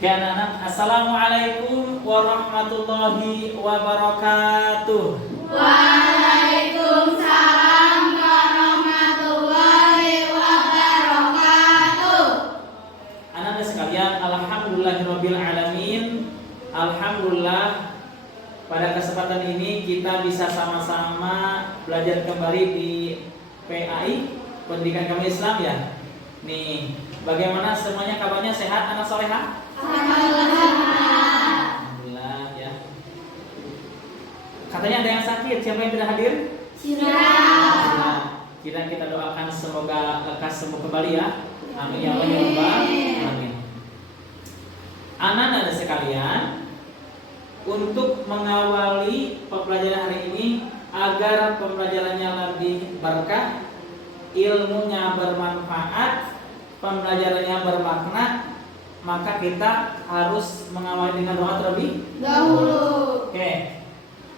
Oke anak-anak, Assalamualaikum warahmatullahi wabarakatuh. Waalaikumsalam warahmatullahi wabarakatuh. Anak-anak sekalian, alhamdulillahirabbil alamin. Alhamdulillah pada kesempatan ini kita bisa sama-sama belajar kembali di PAI, Pendidikan Agama Islam ya. Nih, bagaimana semuanya kabarnya, sehat anak solehah? Alhamdulillah ya. Katanya ada yang sakit, siapa yang tidak hadir? Nah, kita doakan semoga lekas sembuh kembali ya. Amin ya Allah ya Rabbal alamin. Anak-anak sekalian, untuk mengawali pembelajaran hari ini agar pembelajarannya lebih berkah, ilmunya bermanfaat, pembelajarannya bermakna, maka kita harus mengawali dengan doa terlebih dahulu. Oke.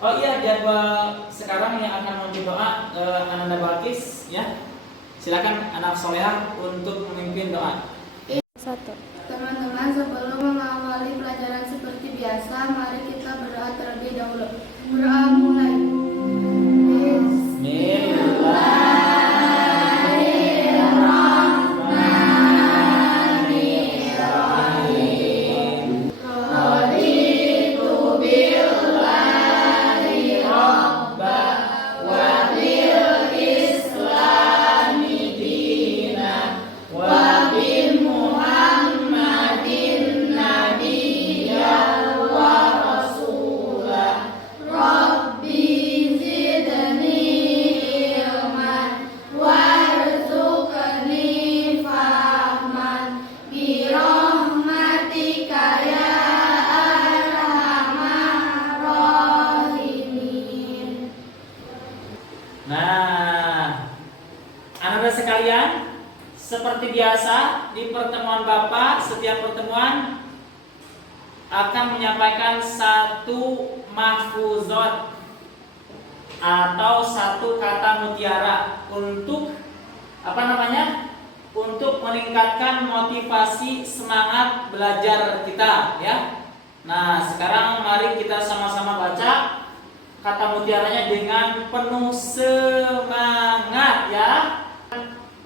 Oh iya, jadwal sekarang yang akan memimpin doa Ananda Balkis ya. Silakan anak solehah untuk memimpin doa. Teman-teman, sebelum mengawali pelajaran seperti biasa, mari kita berdoa terlebih dahulu. Berdoa mulai. Nah, anak-anak sekalian, seperti biasa di pertemuan Bapak, setiap pertemuan akan menyampaikan satu mahfuzat atau satu kata mutiara untuk untuk meningkatkan motivasi semangat belajar kita ya. Nah, sekarang mari kita sama-sama baca kata mutiaranya dengan penuh semangat ya.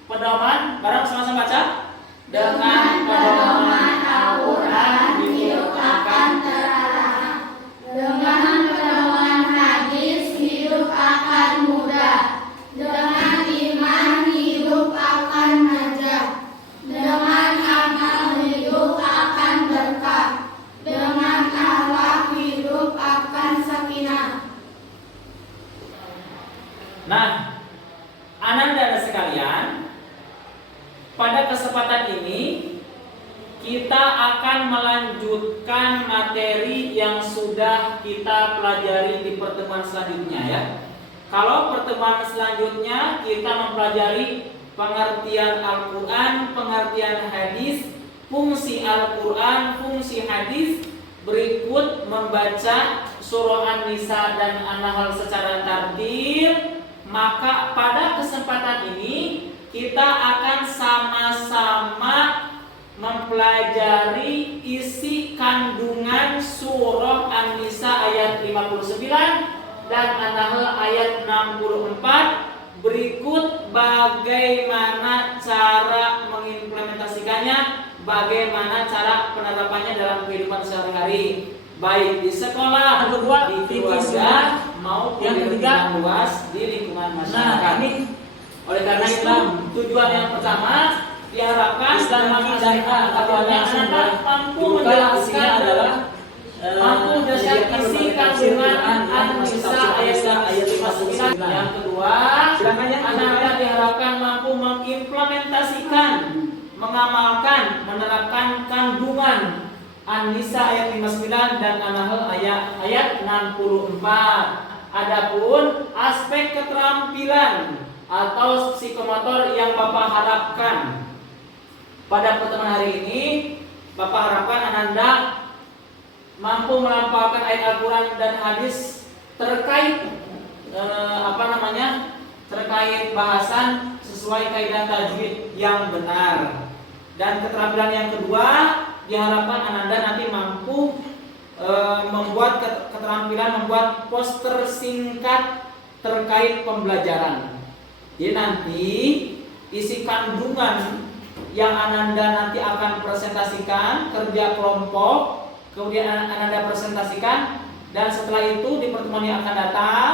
Pedoman, bareng sama-sama baca. Dengan pedoman Al-Quran hidup akan terarah. Dengan pedoman hadis hidup akan mudah. Dengan iman hidup akan najah. Dengan amal hidup akan berkah. Dengan akhlak hidup akan sakinah. Nah, anak-anak sekalian, pada kesempatan ini kita akan melanjutkan materi yang sudah kita pelajari di pertemuan selanjutnya ya. Kalau pertemuan selanjutnya kita mempelajari pengertian Al-Quran, pengertian hadis, fungsi Al-Quran, fungsi hadis, berikut membaca surah An-Nisa dan An-Nahl secara tartil. Maka pada kesempatan ini kita akan sama-sama mempelajari isi kandungan surah An-Nisa ayat 59 dan An-Nahl ayat 64. Berikut bagaimana cara mengimplementasikannya, bagaimana cara penerapannya dalam kehidupan sehari-hari, baik di sekolah, di keluarga, maupun di lingkungan luas di lingkungan masyarakat. Oleh karena itu, tujuan yang pertama diharapkan dan anak-anak mampu menjelaskan isi kandungan An-Nisa ayat 59. Yang kedua, anak-anak diharapkan mampu mengimplementasikan, mengamalkan, menerapkan kandungan An-Nisa ayat 59 dan An-Nahl ayat 64. Adapun aspek keterampilan atau psikomotor yang Bapak harapkan pada pertemuan hari ini, Bapak harapkan Ananda mampu melampaukan ayat Al-Quran dan hadis terkait terkait bahasan sesuai kaidah tajwid yang benar. Dan keterampilan yang kedua diharapkan Ananda nanti mampu membuat keterampilan membuat poster singkat terkait pembelajaran. Jadi nanti isi kandungan yang Ananda nanti akan presentasikan, kerja kelompok, kemudian Ananda presentasikan, dan setelah itu di pertemuan yang akan datang,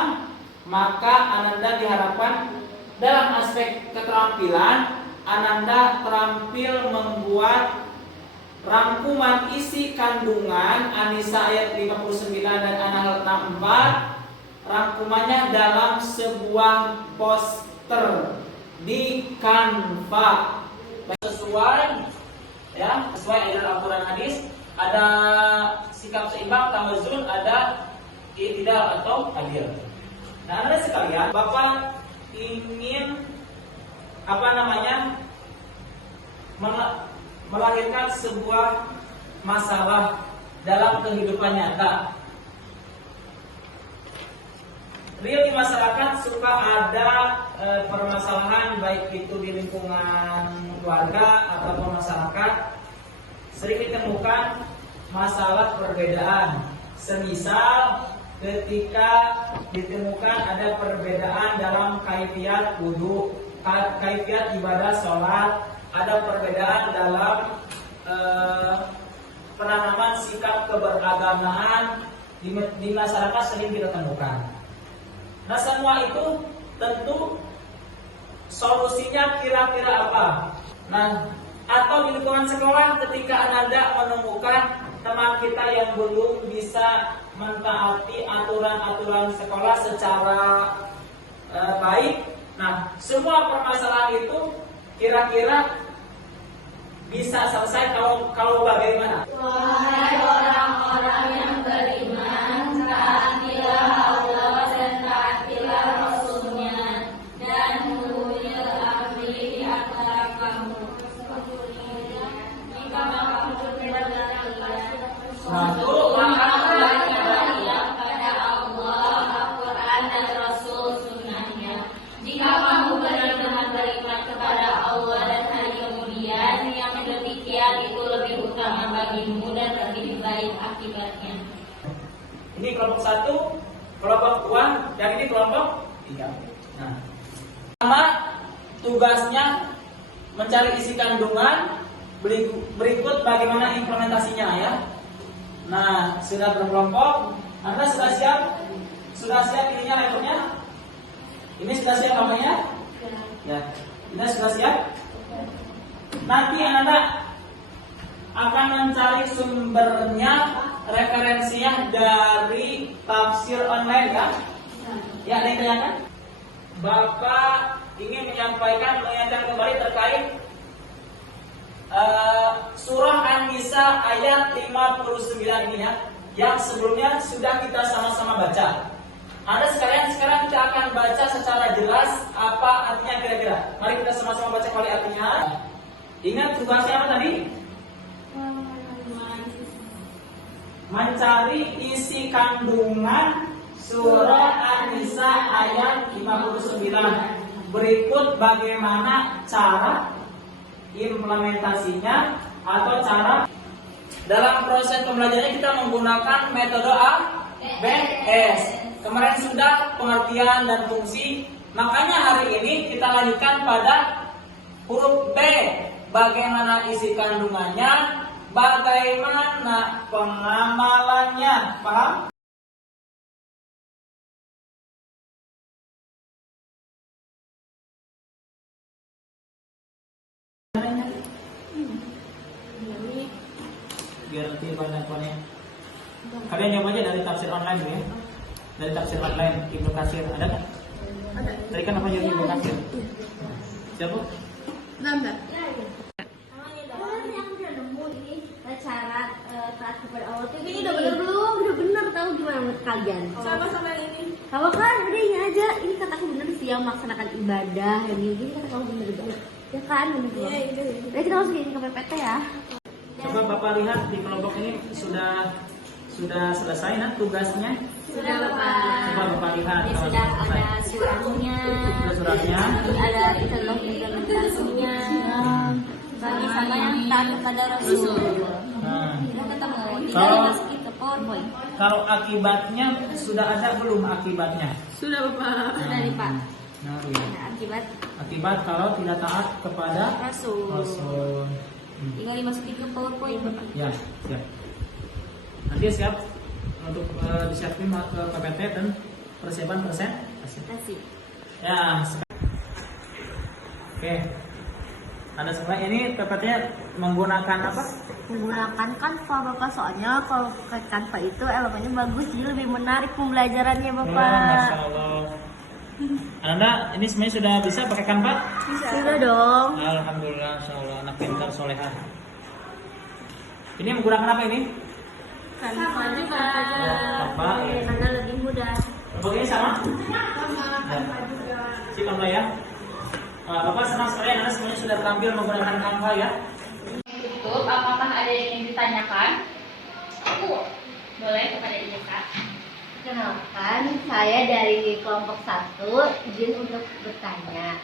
maka Ananda diharapkan dalam aspek keterampilan Ananda terampil membuat rangkuman isi kandungan An-Nisa ayat 59 dan An-Nahl 64, rangkumannya dalam sebuah poster di Canva sesuai ajaran Al-Quran hadis. Ada sikap seimbang, tawazun, ada i'tidal atau adil. Nah, Anda sekalian, Bapak ingin melahirkan sebuah masalah dalam kehidupan nyata. Real di masyarakat suka ada permasalahan, baik itu di lingkungan keluarga ataupun masyarakat, sering ditemukan masalah perbedaan. Semisal ketika ditemukan ada perbedaan dalam kaifiat wudu, kaifiat ibadah sholat, ada perbedaan dalam penanaman sikap keberagamaan di masyarakat sering kita temukan. Nah, semua itu tentu solusinya kira-kira apa? Nah, atau di lingkungan sekolah ketika Ananda menemukan teman kita yang belum bisa mentaati aturan-aturan sekolah secara baik. Nah, semua permasalahan itu kira-kira bisa selesai kalau bagaimana? Wahai orang-orang yang beriman, taatilah Allah dan taatilah Rasul-Nya, dan ulil amri di antara kamu. Jika kamu Satu, pada Allah, Al-Quran dan Rasul Sunnahnya. Jika kamu benar-benar beriman kepada Allah dan hari kemudian, yang demikian itu lebih utama bagimu dan lebih baik akibatnya. ini kelompok 1, kelompok 2, dan ini kelompok 3. Nah, pertama tugasnya mencari isi kandungan, berikut bagaimana implementasinya ya. Nah, sudah berkelompok, Anda sudah siap? Sudah siap ininya laptopnya? Ini sudah siap namanya? Ya. Ini sudah siap? Nanti Anda akan mencari sumbernya, referensinya dari tafsir online ya. Ya, ada yang tanyakan? Bapak ingin mengingatkan kembali terkait surah An-Nisa ayat 59 ini ya, yang sebelumnya sudah kita sama-sama baca. Anda sekalian sekarang kita akan baca secara jelas apa artinya kira-kira. Mari kita sama-sama baca kali artinya. Ingat tugasnya apa tadi? Mencari isi kandungan surah An-Nisa ayat 59. Berikut bagaimana cara implementasinya atau cara dalam proses pembelajarannya kita menggunakan metode ABS. Kemarin sudah pengertian dan fungsi, makanya hari ini kita lanjutkan pada huruf B. Bagaimana isi kandungannya, bagaimana pengamalannya, paham? Biar nanti banyak-banyak. Kalian nyoba aja dari tafsir online ya. Dari tafsir online Ibnu Katsir ada kan? Ada. Tadi kan apa Ibnu Katsir? Siapa? Nanda. Yang udah nemu ini cara taat kepada Allah tuh ini udah bener belum? Udah bener, tahu gimana menurut kalian? Sama ini. Kalau kan udah ini aja, ini kataku bener sih yang melaksanakan ibadah yang gini kata kamu bener banget. Ya kan bener belum? Iya. Jadi kita masukin ke PPT ya. Coba Bapak lihat di kelompok ini sudah selesai nah tugasnya. Sudah Bapak. Coba Bapak lihat Ini kalau sudah selesai. ada suratnya. Sudah suratnya. Ada implementasinya. Bagi sama yang taat kepada Rasul. Nah, Udah ketemu. Tinggal Kalau- dimasukin ke PowerPoint. kalau akibatnya sudah ada belum akibatnya? Sudah Bapak. Sudah nih Pak. Nah, ya. Nah, Akibat kalau tidak taat kepada Rasul. Rasul. Tinggal dimasukin ke PowerPoint Bapak. Ya, siap. Nanti siap untuk disiapin ke PPT dan persiapan presentasi. Kasih. Ya, oke. Ada semua ini PPT-nya menggunakan apa? Menggunakan Canva Bapak, soalnya kalau pakai Canva itu elemennya bagus, jadi lebih menarik pembelajarannya Oh, Bapak. Masya Allah. Anda ini semuanya sudah bisa pakai Canva? Sudah dong. Alhamdulillah, Masya Allah, anak pintar solehah. Ini menggunakan apa ini? Canva juga. Canva, ya. Karena lebih mudah. Begini sama? Canva juga. Si Canva ya. Bapak senang sekali Anda semuanya sudah terampil menggunakan Canva ya. Tutup, apakah ada yang ingin ditanyakan? Boleh kepada Ibu Kak. Kenalkan, saya dari kelompok 1, izin untuk bertanya.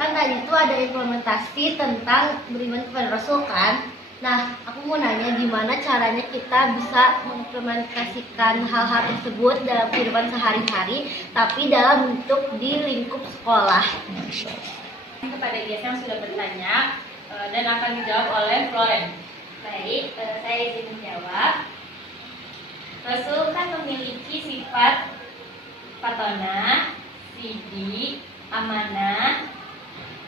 Kan tadi itu ada implementasi tentang beriman kepada Rasul kan? Nah, aku mau nanya gimana caranya kita bisa mengimplementasikan hal-hal tersebut dalam kehidupan sehari-hari, tapi dalam bentuk di lingkup sekolah. Kepada guys yang sudah bertanya dan akan dijawab oleh Floren. Baik, saya izin menjawab. Rasul kan memiliki sifat patona, sidik, amanah,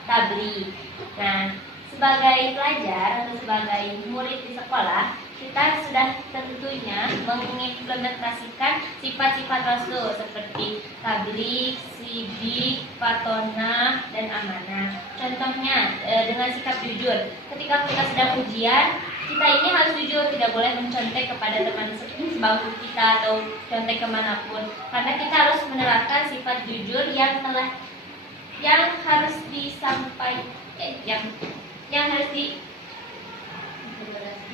tabligh. Nah, sebagai pelajar atau sebagai murid di sekolah, kita sudah tentunya mengimplementasikan sifat-sifat Rasul seperti tabligh, sidik, patona, dan amanah. Contohnya dengan sikap jujur. Ketika kita sedang ujian, kita ini harus jujur, tidak boleh mencontek kepada teman sebangku kita atau contek kemanapun. Karena kita harus menerapkan sifat jujur yang harus disampaikan, yang harus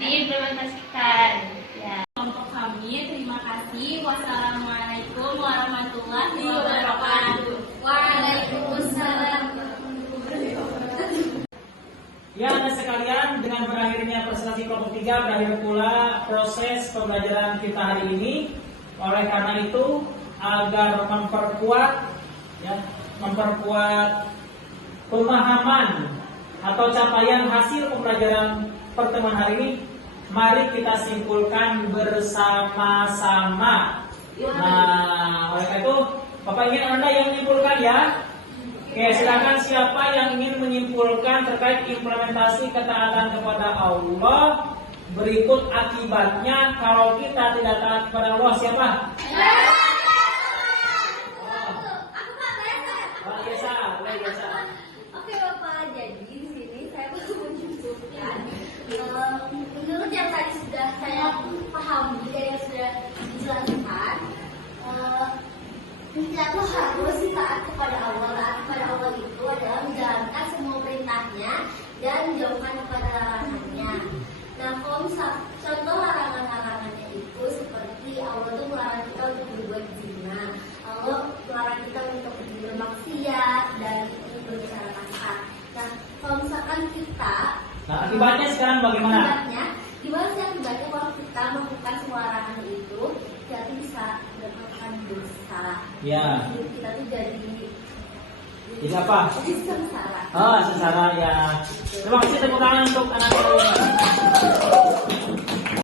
diimplementasikan. Ya. Kelompok kami, terima kasih. Wassalamualaikum warahmatullahi wabarakatuh. Waalaikumsalam. Ya, Anda sekalian, dengan berakhirnya presentasi kelompok 3 berakhir pula proses pembelajaran kita hari ini. Oleh karena itu, agar memperkuat pemahaman atau capaian hasil pembelajaran pertemuan hari ini, mari kita simpulkan bersama-sama. Nah, oleh karena itu, Bapak ingin Anda yang menyimpulkan ya? Oke, silakan siapa yang ingin menyimpulkan terkait implementasi ketaatan kepada Allah. Berikut akibatnya kalau kita tidak taat kepada Allah, siapa? Biasa. Oke Bapak, jadi di sini saya mau menunjukkan menurut yang tadi sudah saya pahami dan yang sudah dijelaskan, kita tuh harus taat kepada Allah. Taat kepada Allah itu adalah menjalankan semua perintahnya dan menjauhkan kepada larangannya. Nah, kalau misal contoh larangan-larangannya itu seperti Allah tuh melarang kita untuk berbuat zina, Allah melarang kita untuk bermaksiat dan berbicara kasar. Nah, kalau misalkan kita Akibatnya sekarang bagaimana? gimana sih akibatnya kalau kita melakukan semua larangan itu, kita tuh bisa mendapatkan dosa. Ya. Hidup kita tuh jadi Jadi apa? sengsara. Sengsara ya. Terima kasih tepuk tangan untuk anak-anak.